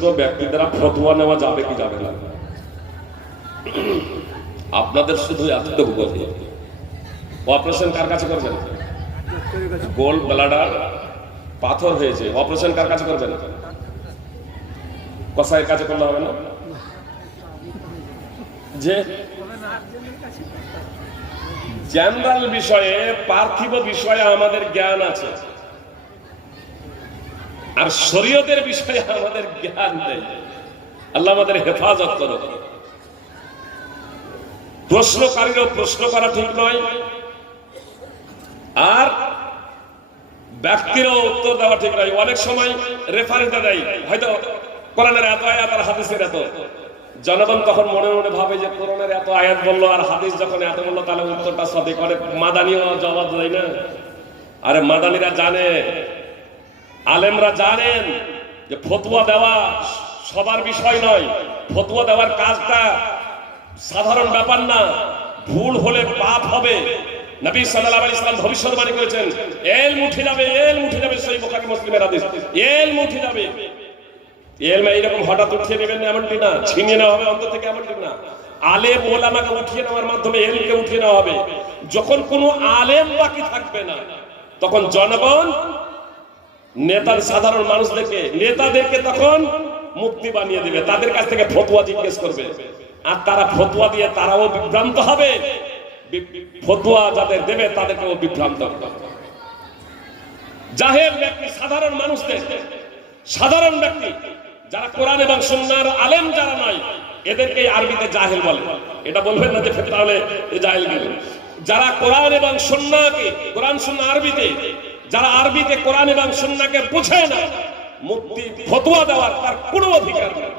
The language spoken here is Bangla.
শিক্ষিত ব্যক্তি দ্বারা ফতোয়া নেওয়া যাবে কি যাবে না? আপনাদের শুধু এতটুকু বলি, অপারেশন কার কাছে করবেন? গোল্ড ব্লাডার পাথর হয়েছে, অপারেশন কার কাছে করবেন? কসাইয়ের কাছে করলে হবে না? যে জেনারেল বিষয়ে, পার্থিব বিষয়ে আমাদের জ্ঞান আছে, আর শরীয়তের বিষয়ে আমাদের জ্ঞান নেই। আল্লাহ আমাদের হেফাজত করো। প্রশ্নকারীরও প্রশ্ন করা ঠিক নয়, আর ব্যক্তিরও উত্তর দেওয়া ঠিক নয়। অনেক সময় রেফারেন্সটা দেয়, হয়তো কোরআনের এত আয়াত আর হাদিসের এত, জনগণ তখন মনে মনে ভাবে যে কোরআনের এত আয়াত বললো আর হাদিস যখন এত বললো তাহলে উত্তরটা সঠিক। অনেক মাদানিও জবাব দেয় না। আরে মাদানিরা জানে, আলেমরা জানেন যে ফতোয়া দেওয়া সবার বিষয় নয়, ফতোয়া দেওয়ার কাজটা সাধারণ ব্যাপার না, ভুল হলে পাপ হবে। নবী সাল্লাল্লাহু আলাইহি ওয়াসাল্লাম ভবিষ্যৎবাণী করেছেন, ইলম উঠে যাবে, ইলম উঠে যাবে। সহিহ বুখারী মুসলিমের হাদিস, ইলম উঠে যাবে। ইলম এইরকম হঠাৎ উঠিয়ে নেবেন না এমনটি না, ছিনিয়ে নেওয়া হবে অন্তর থেকে এমনটি না। আলেম ওলামাকে উঠিয়ে নেওয়ার মাধ্যমে ইলমকে উঠিয়ে নেওয়া হবে। যখন কোনো আলেম বাকি থাকবে না, তখন জনগণ নেতার সাধারণ মানুষদেরকে, নেতাদেরকে তখন মুক্তি বানিয়ে দিবে, তাদের কাছ থেকে ফতোয়া জিজ্ঞেস করবে, আর তারা ফতোয়া দিয়ে তারাও বিভ্রান্ত হবে, ফতোয়া যাদের দেবে তাদেরকেও বিভ্রান্ত হবে। জাহেল ব্যক্তি, সাধারণ মানুষদের, সাধারণ ব্যক্তি যারা কোরআন এবং সুন্নাহর আলেম যারা নয়, এদেরকে আরবিতে জাহেল বলে। এটা বলবেন না যে তাহলে জাহেল গেল। যারা কোরআন এবং সুন্নাহকে, কোরআন সুন্নাহ আরবিতে, যারা আরবিতে কোরআন এবং সুন্নাহকে বুঝে না, মুক্তি ফতোয়া দেওয়ার তার কোনো অধিকার নেই।